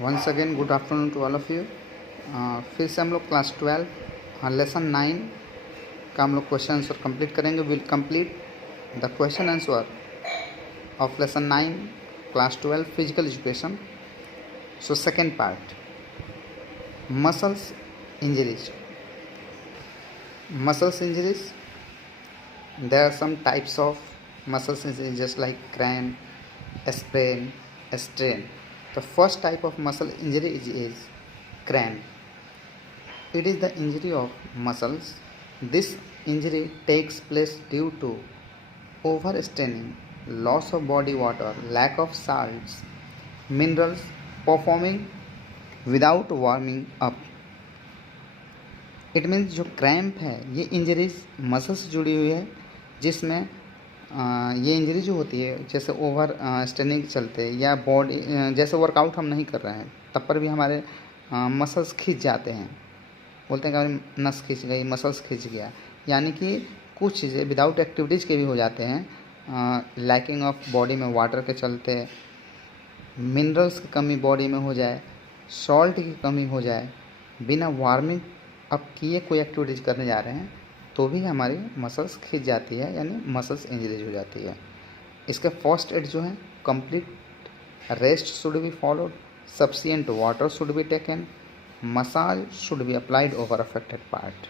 Once again good afternoon to all of you. फिर से हम लोग क्लास 12 लेसन 9 का हम लोग क्वेश्चन आंसर कंप्लीट करेंगे। Will complete the question answer of lesson 9 class 12 physical education. So second part, muscles injuries. Muscles injuries, there are some types of muscles injuries just like cramp, sprain, strain. The first type of muscle injury is cramp. It is the injury of muscles. This injury takes place due to overstraining, loss of body water, lack of salts, minerals, performing without warming up. It means जो cramp है ये injuries muscle से जुड़ी हुई है, जिसमें ये injury जो होती है जैसे ओवर स्ट्रेनिंग चलते या बॉडी जैसे वर्कआउट हम नहीं कर रहे हैं तब पर भी हमारे मसल्स खींच जाते हैं। बोलते हैं कि नस खींच गई, मसल्स खींच गया, यानी कि कुछ चीज़ें विदाउट एक्टिविटीज़ के भी हो जाते हैं। लैकिंग ऑफ बॉडी में वाटर के चलते, मिनरल्स की कमी बॉडी में हो जाए, सॉल्ट की कमी हो जाए, बिना वार्मिंग अब किए कोई एक्टिविटीज़ करने जा रहे हैं तो भी हमारी मसल्स खींच जाती है, यानी मसल्स इंजरीज हो जाती है। इसका फर्स्ट एड जो है, complete rest should be followed, sufficient water should be taken, massage should be applied over affected part.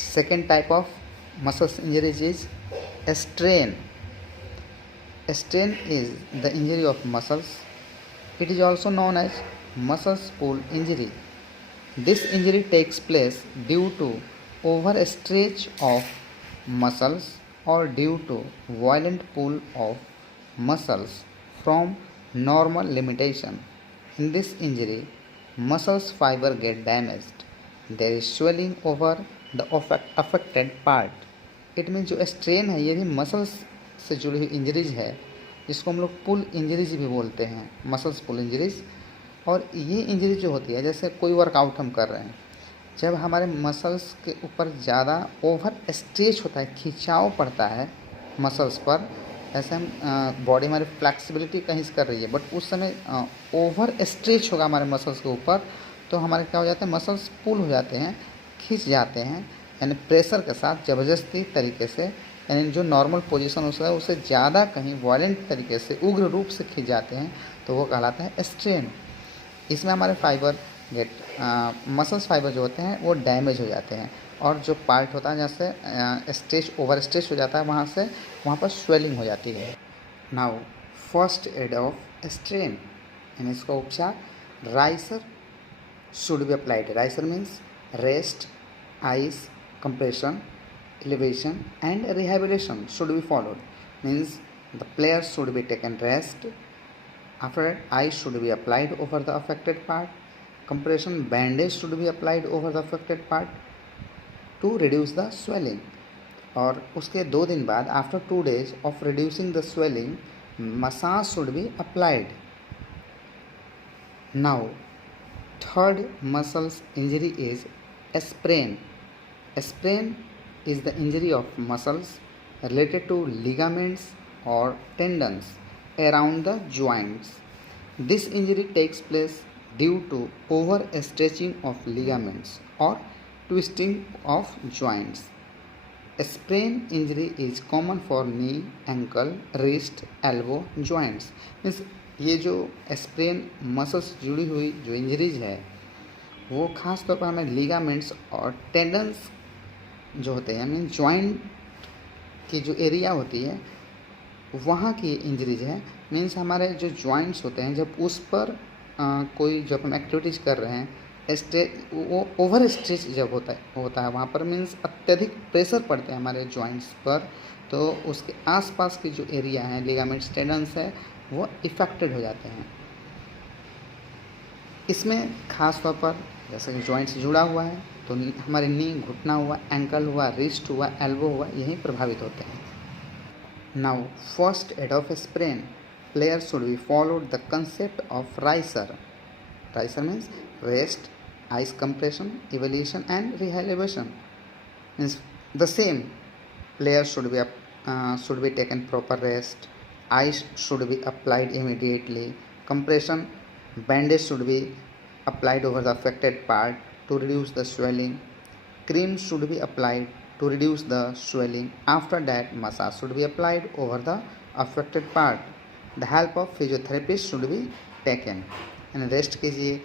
Second type of muscles injuries is strain. Strain is the injury of muscles. It is also known as muscle pull injury. This injury takes place due to overstretch of muscles or due to violent pull of muscles from normal limitation. In this injury, muscles fiber get damaged. There is swelling over the affected part. It means जो strain है ये भी muscles से जुड़ी हुई injuries है, जिसको हम लोग पुल इंजरीज भी बोलते हैं, मसल्स पुल इंजरीज। और ये इंजरी जो होती है, जैसे कोई वर्कआउट हम कर रहे हैं, जब हमारे मसल्स के ऊपर ज़्यादा ओवर स्ट्रेच होता है, खिंचाव पड़ता है मसल्स पर, ऐसे हम बॉडी हमारी फ्लैक्सिबिलिटी कहीं से कर रही है बट उस समय ओवर स्ट्रेच होगा हमारे मसल्स के ऊपर, तो हमारे क्या हो जाते हैं, मसल्स पुल हो जाते हैं, खींच जाते हैं, यानी प्रेशर के साथ ज़बरदस्ती तरीके से, यानी जो नॉर्मल पोजीशन उसका है उससे ज़्यादा कहीं वायलेंट तरीके से उग्र रूप से खींच जाते हैं, तो वो कहलाता है स्ट्रेन। इसमें हमारे फाइबर मसल्स फाइबर जो होते हैं वो डैमेज हो जाते हैं, और जो पार्ट होता है जैसे स्ट्रेच ओवर स्ट्रेच हो जाता है वहाँ पर स्वेलिंग हो जाती है। Now first aid of strain, यानी इसका उपचार, RICER should be applied. RICER means rest, ice compression, elevation and rehabilitation should be followed. Means the player should be taken rest. After that, ice should be applied over the affected part. Compression bandage should be applied over the affected part to reduce the swelling. और उसके 2 दिन बाद, after 2 days of reducing the swelling, massage should be applied. Now, third muscles injury is sprain. Sprain is the injury of muscles related to ligaments or tendons around the joints. This injury takes place due to overstretching of ligaments or twisting of joints. Sprain injury is common for knee, ankle, wrist, elbow joints. Means ये जो sprain muscles से जुड़ी हुई जो injuries है वो खास तौर पर हमें लिगामेंट्स और टेंडन्स जो होते हैं, मीन जॉइंट की जो एरिया होती है वहाँ की इंजरीज है। मीन्स हमारे जो जॉइंट्स होते हैं, जब उस पर कोई जब हम एक्टिविटीज़ कर रहे हैं, वो ओवर स्ट्रेच जब होता है वहाँ पर, मीन्स अत्यधिक प्रेशर पड़ते हैं हमारे जॉइंट्स पर, तो उसके आसपास की जो एरिया है, लिगामेंट्स, टेंडन्स है, वो इफ़ेक्टेड हो जाते हैं। इसमें खास तौर पर जैसे कि जॉइंट से जुड़ा हुआ है तो हमारे नी, घुटना हुआ, एंकल हुआ, रिस्ट हुआ, एल्बो हुआ, यही प्रभावित होते हैं। Now first aid of sprain, player should be followed the concept of RICER. RICER means rest, ice compression, evolution and rehabilitation. Means the same, player should be taken proper rest, ice should be applied immediately, compression Bandage should be applied over the affected part to reduce the swelling. Cream should be applied to reduce the swelling. After that, massage should be applied over the affected part. The help of physiotherapist should be taken. यानी rest कीजिए,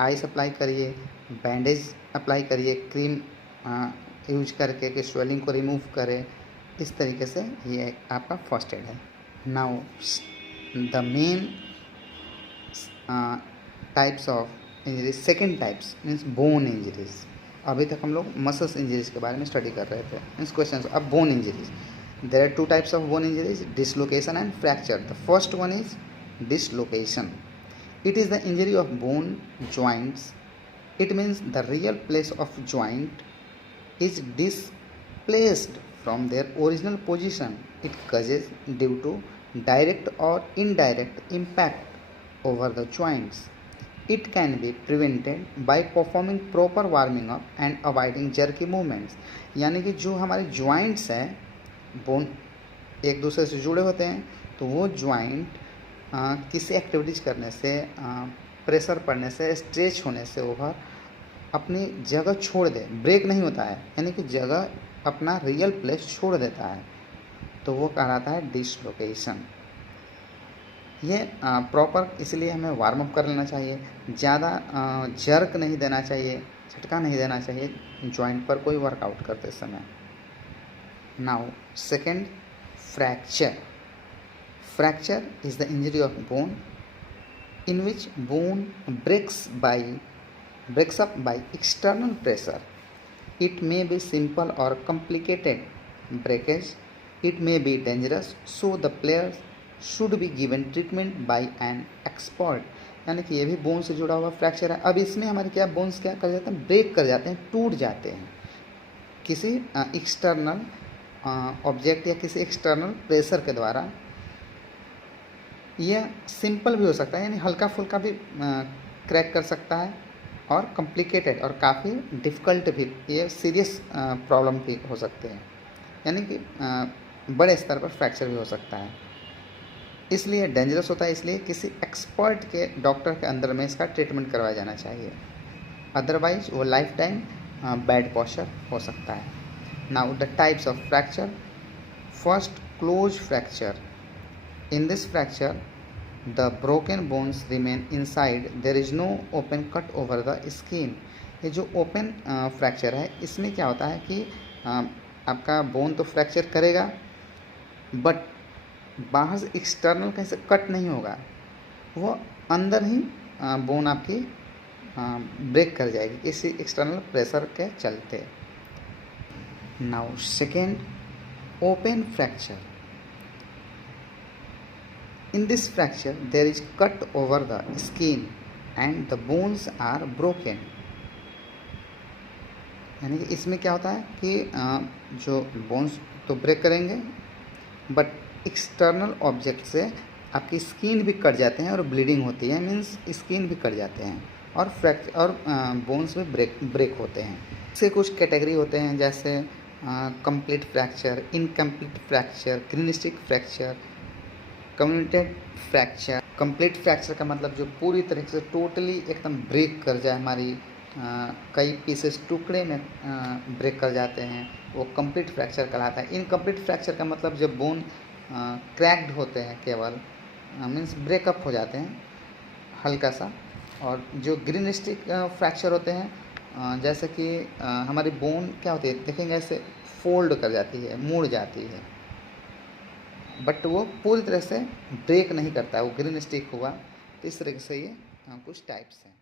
ice apply करिए, bandage apply करिए, cream use करके कि swelling को remove करे। इस तरीके से ये आपका फर्स्ट एड है। Now the main types of injuries, second types means bone injuries. अभी तक हम लोग मसल्स इंजरीज के बारे में स्टडी कर रहे थे, मीन्स क्वेश्चन। अब bone injuries, there are two types of bone injuries, dislocation and fracture. The first one is dislocation. It is the injury of bone joints. It means the real place of joint is displaced from their original position. It causes due to direct or indirect impact over the joints. It can be prevented by performing proper warming up and avoiding jerky movements. यानी कि जो हमारे joints हैं, bone एक दूसरे से जुड़े होते हैं, तो वो joint किसी एक्टिविटीज़ करने से, प्रेशर पड़ने से, स्ट्रेच होने से ओवर अपनी जगह छोड़ दे, ब्रेक नहीं होता है, यानी कि जगह अपना रियल प्लेस छोड़ देता है, तो वो कहलाता है डिसलोकेशन। ये प्रॉपर इसलिए हमें वार्म अप कर लेना चाहिए, ज़्यादा जर्क नहीं देना चाहिए, झटका नहीं देना चाहिए जॉइंट पर कोई वर्कआउट करते समय। Now second, fracture. Fracture is the injury of bone in which bone breaks up by external pressure. It may be simple or complicated breakage. It may be dangerous, so the player should be given treatment by an expert. यानी कि ये भी bone से जुड़ा हुआ fracture है। अब इसमें हमारे क्या बोन्स क्या कर जाते हैं, ब्रेक कर जाते हैं, टूट जाते हैं किसी एक्सटर्नल ऑब्जेक्ट या किसी एक्सटर्नल प्रेशर के द्वारा। यह सिंपल भी हो सकता है, यानी हल्का फुल्का भी क्रैक कर सकता है, और कॉम्प्लिकेटेड और काफ़ी डिफ़िकल्ट भी, ये सीरियस प्रॉब्लम भी हो सकते हैं, यानी कि बड़े स्तर पर फ्रैक्चर भी हो सकता है। इसलिए डेंजरस होता है, इसलिए किसी एक्सपर्ट के डॉक्टर के अंदर में इसका ट्रीटमेंट करवाया जाना चाहिए, अदरवाइज वो लाइफ टाइम बैड पोस्चर हो सकता है। Now the types of fracture. First, close fracture. In this fracture, the broken bones remain inside. There is no open cut over the skin. ये जो ओपन फ्रैक्चर है, इसमें क्या होता है कि आपका बोन तो फ्रैक्चर करेगा, बट बाहर से एक्सटर्नल कहीं से कट नहीं होगा, वो अंदर ही बोन आपकी ब्रेक कर जाएगी किसी एक्सटर्नल प्रेशर के चलते। Now second, open fracture. In this fracture, there is cut over the skin and the bones are broken. यानी कि इसमें क्या होता है कि जो बोन्स तो ब्रेक करेंगे, बट एक्सटर्नल ऑब्जेक्ट से आपकी स्किन भी कट जाते हैं और ब्लीडिंग होती है, मीन्स स्किन भी कट जाते हैं और फ्रैक्चर और बोन्स भी ब्रेक होते हैं। इसके कुछ कैटेगरी होते हैं, जैसे कंप्लीट फ्रैक्चर, इनकम्प्लीट फ्रैक्चर, क्लिनिस्टिक fracture, comminuted fracture. Complete fracture का मतलब जो पूरी तरीके से टोटली एकदम ब्रेक कर जाए, हमारी कई पीसेस टुकड़े में ब्रेक कर जाते हैं, वो कंप्लीट फ्रैक्चर कहलाता है. इनकम्प्लीट फ्रैक्चर का मतलब जब बोन क्रैक्ड होते हैं, केवल मीन्स ब्रेकअप हो जाते हैं हल्का सा. और जो ग्रीनिस्टिक फ्रैक्चर होते हैं, जैसे कि हमारी बोन क्या होती है, देखेंगे ऐसे फोल्ड कर जाती है, मुड़ जाती है, बट वो पूरी तरह से ब्रेक नहीं करता है, वो ग्रीन स्टिक हुआ. तो इस तरीके से ये कुछ टाइप्स हैं.